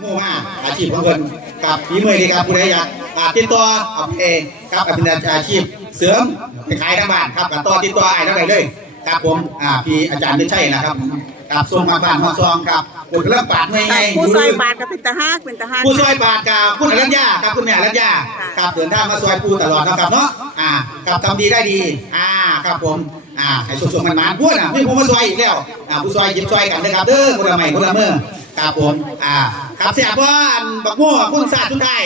หมู่มาอาชีพของคนกับฝีมือดีครับผู้ใดอยากอ่าติดต่อเอาเพลงครับเป็นอาชีพ เสริมไปขายทางบ้านครับกับต่อติดต่อไอ้ทั้งหลายเลยครับผมอ่าพี่อาจารย์ไม่ใช่นะครับกับส่งมาบ้านมาซองครับคนกำลังปาดเงยไงผู้ซอยบาทก็เป็นตาฮักเป็นตาฮักผู้ซอยบาทกับคุณอรัญญาครับคุณแม่อรัญญาครับเดินทางมาซอยปูตลอดนะครับเนาะอ่ากับทำดีได้ดี อ่าครับผมอ่าให้สุขๆมันๆพวกน่ะไม่ผู้มาซอยอีกแล้วอ่าผู้ซอยหยิบซอยกันนะครับเด้อคนละใหม่คนละเมื่อ ครับผม อ่า ครับเสียบว่าอันบักม่วงคุณศาสตร์ทุนไทย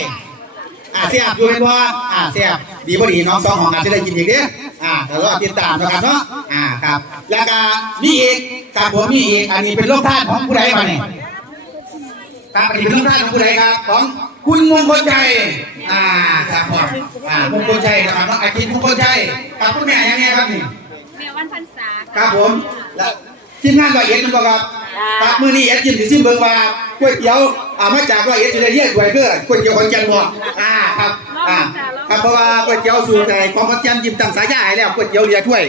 อ่าเสียบอยู่เป็นว่าอ่าเสียบดีบ่ดีน้องสองของอาจจะได้กินอีกเด้ออ่าแต่ว่าติดตามนะครับเนาะอ่าครับ แล้วก็มีอีกครับผมมีอีกอันนี้เป็นโรคท่านของผู้ใดมาเนี่ยครับอันนี้เป็นเรื่องท่านของผู้ใดครับของคุณมงคลชัยอ่าครับผมอ่ามงคลชัยนะครับน้องอาทิตย์มงคลชัยครับคุณแม่ยังไงครับนี่แม่วันพรรษาครับผมแล้ว ทีมงานร้อยเอ็ดนั่นบ่ครับครับมื้อนี้เอ็ดจิ้มสิซิมเบิ่งว่าก๋วยเตี๋ยวอ่ามาจากร้อยเอ็ดจะได้เรียกก๋วยเพื่อก๋วยเตี๋ยวขอนแก่นบ่อ่าครับอ่าครับเพราะว่าก๋วยเตี๋ยวสูตรแต่ของขอนแก่นจิ้มตั้งสายยาให้แล้วก๋วยเตี๋ยวเรียถ้วย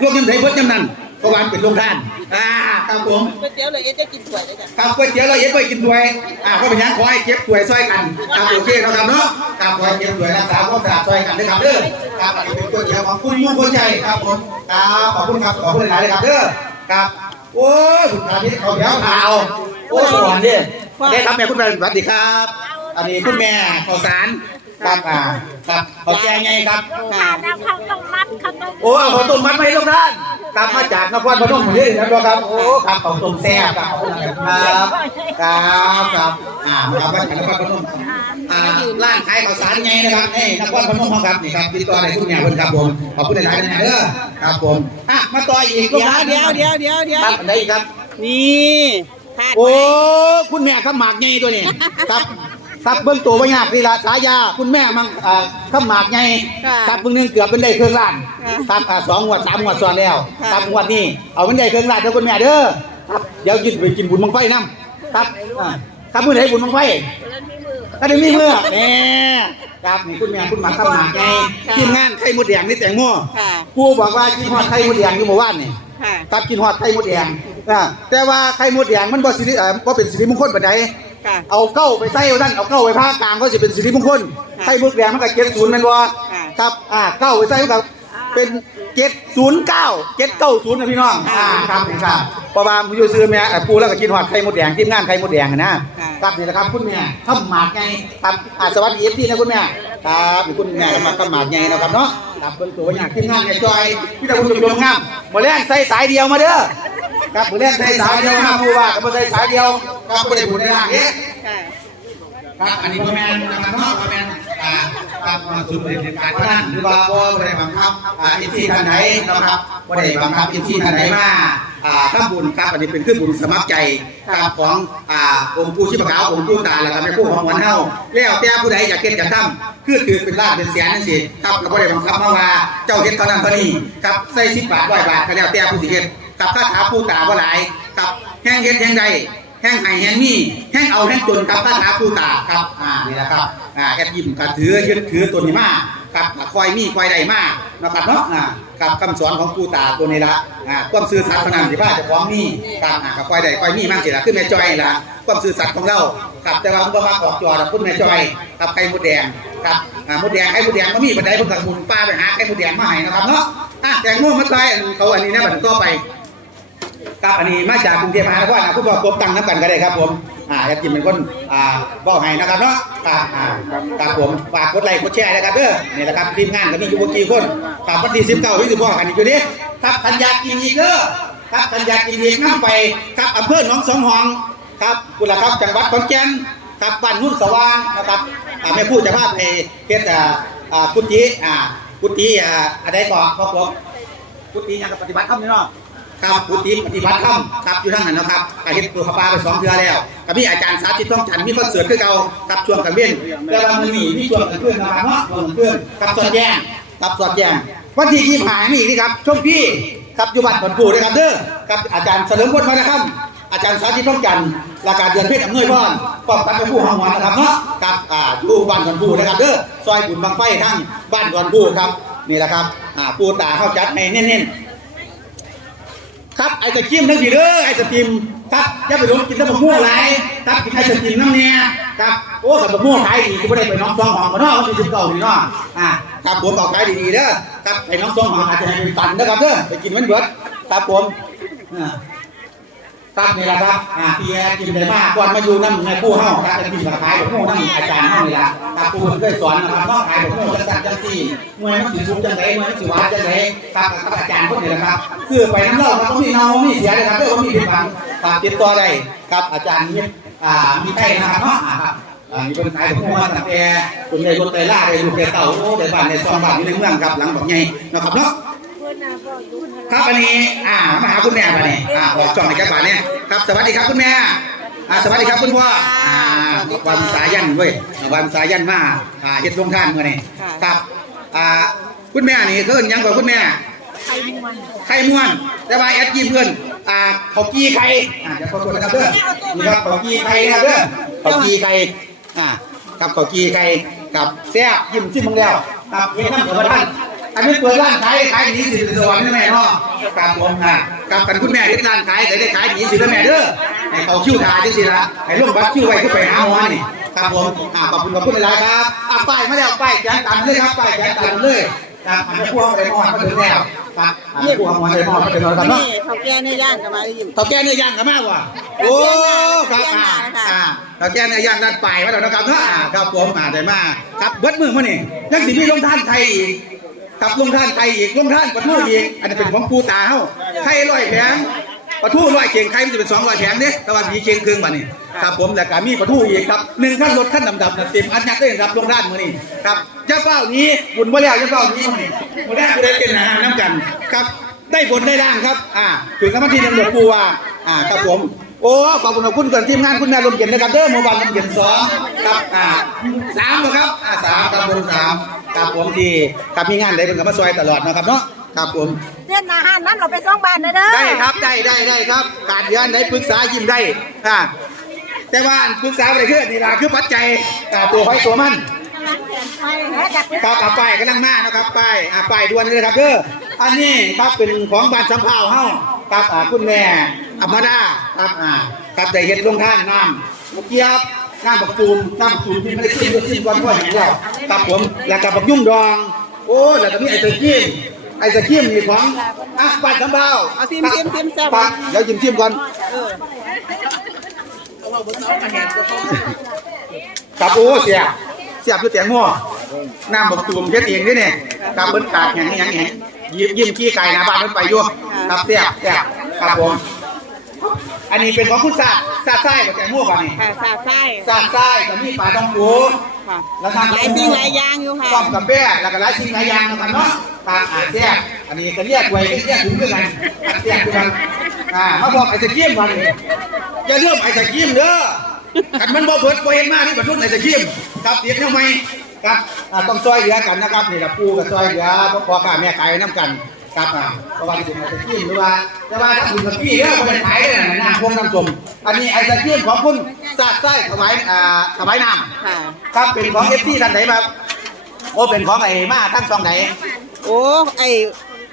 รวมยำไดเพิ่นยำนั้นเพราะว่ามันเป็นโรงทานอ่าครับผมก๋วยเตี๋ยวเลยเอ๊ะจะกินถ้วยได้จ้ะครับก๋วยเตี๋ยวเราเย็บไปกินถ้วยอ่าก็เป็นหยังขอให้เก็บถ้วยซอยกันครับโอเคเราทำเนาะครับขอให้เก็บถ้วยรักษาความสะอาดซอยกันนะครับเด้อครับอันนี้เป็นก๋วยเตี๋ยวของคุณมงคลชัยครับผมครับขอบคุณครับขอบคุณหลายๆเลยครับเด้อครับ โอ้ยคุณพาทิตย์เขาเดี๋ยวข่าวโอ้ยสวัสดีได้ครับแม่คุณแม่สวัสดีครับ อันนี้คุณแม่ข้าวสารครับอ่าครับเขาแกงไงครับ ค่ะน้ำข้าวต้มมัดข้าวต้มโอ้เอาข้าวต้มมัดมาให้ทุกท่านกลับมาจากนครพนมเลยนะครับ โอ้ครับข้าวต้มแซ่บครับครับครับครับอ่าครับมาจากนครพนมอ่า ร้านขายข้าวสารไงนะครับนี่นครพนมครับนี่ครับติดต่อในคุณแม่เพิ่นครับผมขอบคุณหลายๆนะเด้อครับผมอะมาต่ออีกเดี๋ยวเดี๋ยวเดี๋ยวเดี๋ยวเดี๋ยวครับอันใดอีกครับ นี่โอ้คุณแม่ข้าหมากไงตัวนี้ครับครับเบิ้งตัวว่ายากนี่ละสายาคุณแม่มังข้าหมากไงครับเพิ่งนึงเกือบเป็นได้เครื่องล้านครับสองงวสามงวซ้อนแล้วครับงวนี้เอาเป็นได้เครื่องล้านเด้อคุณแม่เด้อครับเดี๋ยวกินไปกินบุญบังไฟน้ำครับอ่าครับมื้อไหนบุญบังไฟ ก็ได้มีเมื่อแหมครับนี่คุณแม่คุณหมาข้ามหมากไงทีมงานไข่มดแดงนี่แตงโมค่ะ กูบอกว่ากินฮอดไข่มดแดงอยู่เมื่อวานนี่ค่ะ ครับกินฮอดไข่มดแดงอ่าแต่ว่าไข่มดแดงมันบ่สิริเอ่อบ่เป็นสิริมงคลปานใดค่ะ เอาเก้าไปใส่เอาท่านเอาเก้าไปภาคกลางก็สิเป็นสิริมงคลค่ะไข่มดแดงมันก็เจ็ดศูนย์แม่นบ่ค่ะครับอ่าเก้าไปใส่มันก็เป็นเจ็ดศูนย์เก้าเจ็ดเก้าศูนย์นะพี่น้องอ่าครับนี่ครับ เพราะว่าผู้อยู่ซื้อแม่เอ่อปูแล้วก็กินฮอดไข่มดแดงทีมงานไข่มดแดงอะนะค่ะครับนี่แหละครับคุณแม่ทำหมากไงครับอ่าสวัสดี FC นะคุณแม่ครับนี่คุณแม่ทำมาทำหมากไงนะครับเนาะครับเบิ่งตัวอย่างทีมงานเนี่ยจอยพี่ตะคุณผู้ชมงามบ่แล่นใส่สายเดียวมาเด้อครับผู้เล่นใส่สายเดียวห้าผู้ว่ากับผู้ใส่สายเดียวครับผู้ใดผู้ใดล่างนี้ค่ะครับอันนี้พ่อแม่นะครับเนาะพ่อแม่อ่าครับมาสู่ประเด็นการพนันหรือว่าบ่ผู้ใดบังคับอ่าอีซี่ท่านไหนนะครับผู้ใดบังคับอีซี่ท่านไหนมา อ่าบุญครับอันนี้เป็นขึ้นบุญสมัครใจครับขององค์ปู่ชิบะขาวองค์ปู่ตาแล้วก็แม่ผู้ของวันเฮาแล้วแต่ผู้ใดอยากเก็ดอยากทำคือถือเป็นล้านเป็นแสนนั่นสิครับเราก็ได้บังคับมาว่าเจ้าเฮ็ดเท่านั้นเท่านี้ครับใส่สิบบาทร้อยบาทก็แล้วแต่ผู้สิเฮ็ดกับคาถาปูตาว่าหลายครับแห้งเฮ็ดแห้งใด แห้งไห้แห้งมีแห้งเอาแห้งจนกับคาถาปูตาครับอ่านี่แหละครับอ่าแอดยิ้มก็ถือยึดถือตัวนี้มากครับคอยมีคอยใดมากนะครับเนาะอ่ากับคำสอนของปูตาตัวนี้ละอ่าความซื่อสัตย์เท่านั้นที่พาจะฟ้องนี่ครับอ่ากับคอยใดคอยมีมั่งสิละคือแม่จอยล่ะความซื่อสัตย์ของเราครับแต่ว่ามันก็มาออกจอกับคุณแม่จอยกับไข่มดแดงครับอ่ามดแดงไข่มดแดงก็มีบันไดเพิ่นก็หมุนป้าไปหาไข่มดแดงมาให้นะครับเนาะอะแตงโมมาใส่เขาอันนี้นะบัดก็ไป ครับอันนี้มาจากกรุงเทพมหานครนะคุณบอกบตังน้ำกันก็ได้ครับผมอ่าอยากกินเป็นคนอ่าบอกให้นะครับเนาะครับอ่าครับผมฝากกดไลค์กดแชร์นะครับเด้อนี่แหละครับทีมงานก็มีอยู่บ่กี่คนครับวันที่สิบเก้าที่สิบพ่อกันอยู่นี่ครับทันยากินอีกเด้อครับทันยากินอีกนั่งไปครับอำเภอหนองสองห้องครับคุณล่ะครับจังหวัดขอนแก่นครับบ้านนุ่นสว่างนะครับอ่าแม่พูดจะพาไปเพชรอ่าอ่ากุฏิอ่ากุฏิอ่าอะไรก่อนพ่อผมกุฏิยังปฏิบัติธรรมนี่เนาะ ครับพุทธิปฏิบัติธรรมครับอยู่ทั้งนั้นนะครับก็เห็นตัวพระปาไปสองเทือแล้วกับพี่อาจารย์สาธิตต้องจันทร์มีคอนเสิร์ตคือเก่าครับช่วงกันเว้นแต่ว่ามือหนีมีช่วงกันเพื่อนนะครับเนาะช่วงกันเพื่อนกับสอดแยงกับสอดแยงวันที่ยี่หายนี่นี่ครับช่วงพี่ครับอยู่บ้านผลปู่ด้วยครับเด้อครับอาจารย์เสริมพลมานะครับอาจารย์สาธิตต้องจันร์ราการเดือนเพชรอำนวยพรป้องกันเป็นผู้ห้องหวานนะครับเนาะครับอ่าอยู่บ้านผลปู่นะครับเด้อซอยบุญบางไฟทั้งบ้านผลปู่ครับนี่แหละครับอ่าปู่ตาเข้าจัดให้เน้นๆ ครับไอศครีมทั้งสี่เด้อไอศครีมครับอย่าไปหลงกินน้ำมะม่วงไรครับกินไอศกรีมน้ำเนี่ยครับโอ้กับมะม่วงขายดีกูไม่ได้ไปน้องซองหอมกันเนาะมันสิบเก้าดีเนาะอ่าครับผมบอกขายดีๆเด้อครับไอ้น้องซองหอมอาจจะให้เป็นตันนะครับเด้อไปกินมันเบิดครับผมอ่า ครับนี่ละครับอ่าพี่แอร์กินได้มากก่อนมาอยู่นั่นในผู้เฮาครับจะกินกับขายแบบโม่นั่นอาจารย์เฮานี่ละครับผู้เคยสอนนะครับเนาะขายแบบโม่จังซั่นจังซี่เมวยมันสิทุบจังไดมวยมันสิหวานจังไดครับกับอาจารย์พวกนี้แหละครับคือไปน้ำเล่าครับบ่มีเนามีเสียเลยครับเด้อบ่มีผิดหวังครับติดต่อได้ครับอาจารย์นี่อ่ามีใกล้นะครับเนาะอ่าครับอ่ามีคนขายแบบโม่าตั้งแต่คนในรถไตล่าได้ลูกได้เต่าโอ้ได้บ้านในซองบ้านอยู่ในเมืองครับหลังบักใหญ่นะครับเนาะ ครับอันนี้ อ่ามาหาคุณแม่มาเนี่ยอ่าออกจ่องในกระบาเนี่ยครับสวัสดีครับคุณแม่อ่าสวัสดีครับคุณพ่ออ่าวันสายันเว้ยวันสายันมาอ่าเฮ็ดลงท่านเมื่อนี่ครับอ่าคุณแม่นี่เพิ่นหยังกว่าคุณแม่ไข่ม้วนแต่ว่าแอดยิ้มเพื่อนอ่าเขากี้ไข่อ่าเดี๋ยวขอตัวนะครับเด้อนี่ครับเขากี้ไข่นะครับเด้อเขากี้ไข่อ่าครับเขากี้ไข่กับแซ่บยิ้มจิ้มมึงแล้วครับเฮ็ดน้ำกับท่าน อันนี้เปิดร้านขายขายดีสิสวรรค์แม่เนาะกับผมอะกับกันคุณแม่ที่ร้านขายแต่ได้ขายดีสิแล้วแม่เด้อให้เขาคิวทาจังสิละให้ร่วมบัตรคิวไว้ก็ไปหาหมอนี่ครับผมอ่าขอบคุณขอบคุณหลายครับอะป้ายมาแล้วป้ายแจกตันเลยครับป้ายแจกตันเลยครับอันนี้พวงไปหอนมาถึงแล้วครับอันนี้พวงมาถึงหมอนมาถึงแล้วครับเนาะนี่เขาแก่ในย่างกับมาได้ยิมเต่าแก่เนื้อย่างกันมากว่ะโอ้ครับอ่าอ่าเต่าแก่เนื้อย่างด้านปลายมาแล้วนะครับเนาะครับผมอ่าได้มากครับเบิดมือมานี่ยังสิมีลงท่านไทยอีก กับลงท่านไทยอีกลงท่านปะทูอีกอันนี้เป็นของปูตาเฮาไข่ร้อยแผงปะทูร้อยเข่งไข่มันจะเป็นสองร้อยแผงเด้แต่ว่ามีเข่งครึ่งบัดนี้ครับผมแล้วก็มีปะทูอีกครับหนึ่งขั้นรถขั้นดำๆน่ะเต็มอันยักษ์เลยครับลงด้านมื้อนี้ครับเจ้าเฝ้านี้บุญบ่แล้วเจ้าเฝ้านี้มื้อนี้บ่ได้บ่ได้เป็นอาหารน้ำกันครับได้ผลได้ร่างครับ อ่า ถึงกับวันที่หนึ่งหลวงปู่ว่า อ่า ครับผม โอ้ ขอบคุณขอบคุณก่อนทีมงานคุณแม่ลมเย็นนะครับ เด้อหมู่บ้านลมเย็นสองครับ อ่าสามเหรอครับ อ่าสามครับผมสาม ครับผมที่ครับมีงานใดเป็นกับมาซอยตลอดนะครับเนาะครับผมเส้นอาหารนั้นเราไปส่งบ้านนะเด้อได้ครับได้ได้ได้ครับการเดือนไหนปรึกษายิ้มได้อ่าแต่ว่าอันปรึกษาอะไรคือนี่ล่ะคือปัจจัยอ่าตัวไว้ตัวมันไปแหจักครับอ่าป้ายกำลังมานะครับป้ายอ่าป้ายด่วนเลยครับเด้ออันนี้ครับเป็นของบ้านสำเภาเฮาครับอ่าคุณแม่อมดาครับอ่าครับได้เฮ็ดลงท่านน้ำมุกเกียบ น้ำบักตูมน้ำบักตูมที่ไม่ได้ขึ้นก็ขึ้นก่อนพ่อเห็นแล้วครับผมแล้วก็บักยุ่งดอง โอ้แล้วก็มีไอศครีมไอศครีมนี่ของอะบ้านสำเภาเอาซิมซิมซิมแซ่บปะเดี๋ยวจิ้มจิ้มก่อนเออครับโอ้เสียเสียบคือเตียงมั่วน้ำบักตูมเฮ็ดเองนี่เนี่ยครับเบิ้นขาดแข็งแข็งแข็งยิ้มยิ้มขี้ไก่หน้าบ้านเพิ่นไปอยู่ครับเสียบเสียบครับผม อันนี้เป็นของคุณศาสตร์ศาสตร์ไส้กับแกงมั่วป่ะนี่ค่ะซาไส้ศาสตร์ไส้กับมีปลาต้องปูค่ะแล้วทางหลายสิ่งหลายอย่างอยู่ค่ะพร้อมกับแป้แล้วก็หลายสิ่งหลายอย่างนะครับเนาะปลาอาเสียบอันนี้ก็เรียกไว้เรียกถึงด้วยกันเสียบด้วยกันอ่ามาบอกไอ้สกีมวันนี้อย่าเรื่องไอ้สกีมเด้อกันมันบ่เบิดบ่เห็นมาที่บรรทุกในสกีมครับเดี๋ยวทำไมครับอ่าต้องซอยเหลือกันนะครับนี่ละปูกับซอยเหลือพ่อพ่อข้าแม่ขายน้ำกัน ครับอ่าเพราะว่าที่เป็นไอศกรีมหรือว่าแต่ว่าถ้าคุณกับพี่เด้อบ่ได้ขายเด้อน้ำพวงน้ำส้มอันนี้ไอศกรีมของคุณสาดไส้ถวายอ่าถวายน้ำครับเป็นของเอฟซีท่านไหนมาโอ้เป็นของไอ้มาทั้งสองไหนโอ้ไอ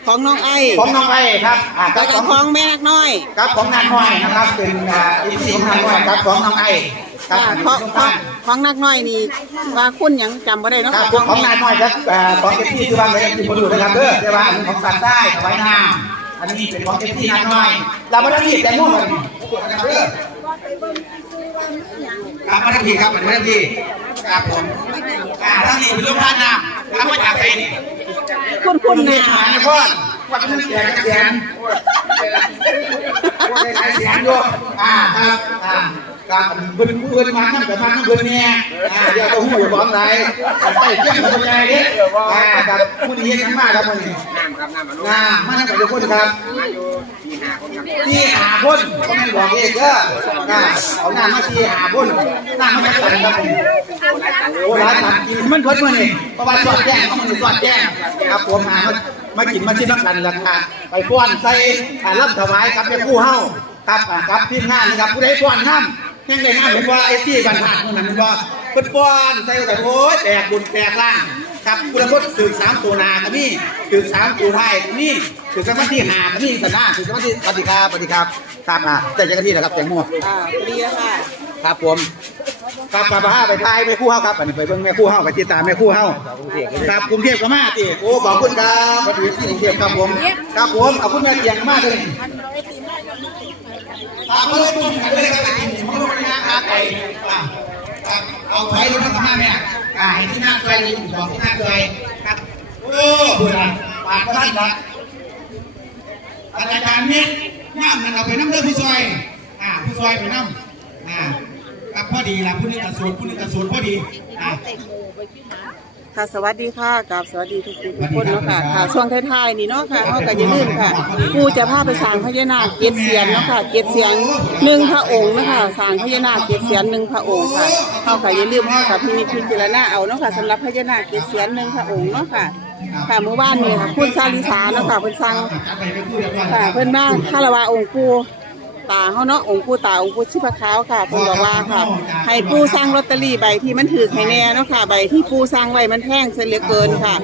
ของน้องไอ้ของน้องไอ้ครับอ่าครับก็ของของแม่นักน้อย ครับของนางน้อยนะครับ เป็นอ่าเอฟซีของนางน้อยครับของน้องไอ้ ครับค่ะอันนี้ของต้องขอกางรของนักน้อยนี่ว่าคุณหยังจำบ่ได้เนาะครับของของนางน้อยครับอ่าของเอฟซีคือว่าไม่ได้กินคนอื่นนะครับเด้อแต่ว่าอันนี้ของสัตว์ใต้ถวายน้ำอันนี้เป็นของเอฟซีนางน้อย เราไม่ได้รีบแต่ง่วงกันนะครับเด้อครับมาทันทีครับมาทันทีครับผมอ่าทั้งนี้เป็นลูกท่านน้ำครับมาจากไหนนี่คุณคุณนี่นะมหานครวัดมันแก่กระเสียนวัดได้หลายเสียนอยู่อ่าครับอ่า การเบิ้นเบิ้นมานั่งแต่มานั่งเบิ้นเนี่ยอ่าเดี๋ยวต้องหูอย่าบอกไรใส่เกี้ยงมันใจเด้อ่าครับผู้นี้ยังมากครับผู้นี้น้ำมานั่งกับทุกคนครับที่หาคนก็ไม่บอกเองเด้ออ่าเอาน้ำมาที่หาคนน้ำมาตันครับโอ้ร้านตันกินมันเพิ่นมานี่เพราะว่าสอดแจ้งมันสอดแจ้งครับผมหามามากินมาชิมกันราคาไปฟ้อนใส่อ่าล่ำถวายครับแม่ผู้เฮาครับครับทีมงานนะครับผู้ใดฟ้อนห้าม ยังได้ห้ามเห็นว่าไอ้ที่บันทัดมันนั้นว่าเพิ่นฟ้อนใส่แบบโอ้ยแตกบุญแตกล่างครับคุณละคนถือสามตัวนาก็มีถือสามตัวท้ายก็มีถือสามที่หาก็มีสันหน้าถือสามที่ปฏิครับปฏิครับครับอ่าแต่จักรที่นะครับแตงโมอ่าพอดีแล้วค่ะครับผมครับป้าป้าไปทายแม่คู่เฮาครับอันนี้ไปเบิ่งแม่คู่เฮาไปติดตามแม่คู่เฮาครับกรุงเทพก็มาติโอ้ขอบคุณครับสวัสดีที่กรุงเทพครับผม ครับผมขอบคุณแม่เตียงมากเลย ครับมาเลยปุ่มกันเลยครับไอ้ทีมมันก็ไม่ได้นะครับไอ้อะเอาไฟลงมาข้างหน้าแม่อ่าให้ที่หน้าใจดีบอกที่หน้าใจครับโอ้เบื่อปาดท่านละอาจารย์เม็ดน้ำนั่นเอาไปน้ำเลือดผู้ซอยอ่าผู้ซอยไปน้ำอ่าครับพอดีละผู้นี้กระสวนผู้นี้กระสวนพอดีอ่า ค่ะสวัสดีค่ะกับสวัสดีทุกทุกคนเนาะค่ะค่ะช่วงท้ายๆนี่เนาะค่ะเขาก็อย่าลืมค่ะปูจะพาไปสร้างพญานาคเจ็ดเสียนเนาะค่ะเจ็ดเสียนหนึ่งพระองค์เนาะค่ะสร้างพญานาคเจ็ดเสียนหนึ่งพระองค์ค่ะเขาก็อย่าลืมเขากับพินิจพิจารณาเอาเนาะค่ะสำหรับพญานาคเจ็ดเสียนหนึ่งพระองค์เนาะค่ะค่ะเมื่อวานนี้ค่ะคุณซาลิสาเนาะค่ะเพิ่นสั่งค่ะเพื่อนบ้านคารวะองค์ปู่ ตาเขาเนาะองค์ปู่ตาองค์ปู่ชิพขาวค่ะเพิ่นบอกว่าค่ะ ให้ปู่สร้างลอตเตอรี่ใบที่มันถือให้แน่เนาะค่ะ ใบที่ปู่สร้างไว้มันแพงเสียเหลือเกินค่ะ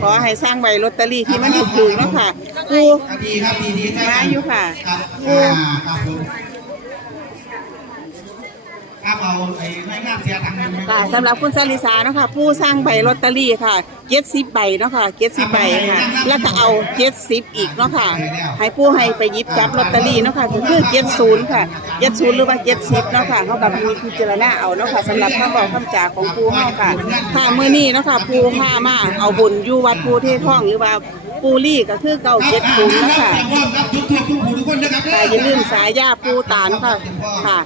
ขอให้สร้างใบลอตเตอรี่ที่มันถูกๆเนาะค่ะปู่ดีครับดีดีครับมาอยู่ค่ะครับปู่ อ่าครับผมครับ เอาไอ้ไม่งานเสียทางนึงค่ะสำหรับคุณสาลิสาเนาะค่ะผู้สร้างใบลอตเตอรี่ค่ะเจ็ดสิบใบเนาะค่ะเจ็ดสิบใบค่ะ แล้วก็เอาเจ็ดสิบอีกเนาะค่ะให้ผู้ให้ไปหยิบจับลอตเตอรี่เนาะค่ะก็คือเจ็ดศูนย์ค่ะเจ็ดศูนย์หรือว่าเจ็ดสิบเนาะค่ะเขากับมีพิจารณาเอาเนาะค่ะสำหรับคำบอกคำจาของผู้เฮาค่ะค่ะมื้อนี้เนาะค่ะผู้พามาเอาบุญอยู่วัดภูเทศท่องหรือว่าปูรี่ก็คือเก้าเจ็ดศูนย์เนาะค่ะครับทุกทุกทุกผู้ทุกคนนะครับค่ะอย่าลืมสายยาปูตาเนาะค่ะ ค่ะ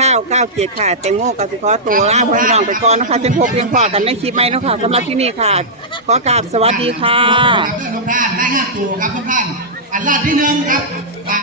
997 ค่ะ แตงโมกับสิขอตัวลาพ่อพี่น้องไปก่อนนะคะจะพบเพียงพอกันในคลิปใหม่เนาะค่ะสำหรับที่นี่ค่ะ ขอกราบสวัสดีค่ะ ทุกท่านรายงานตัวครับทุกท่านอันแรกที่หนึ่งครับ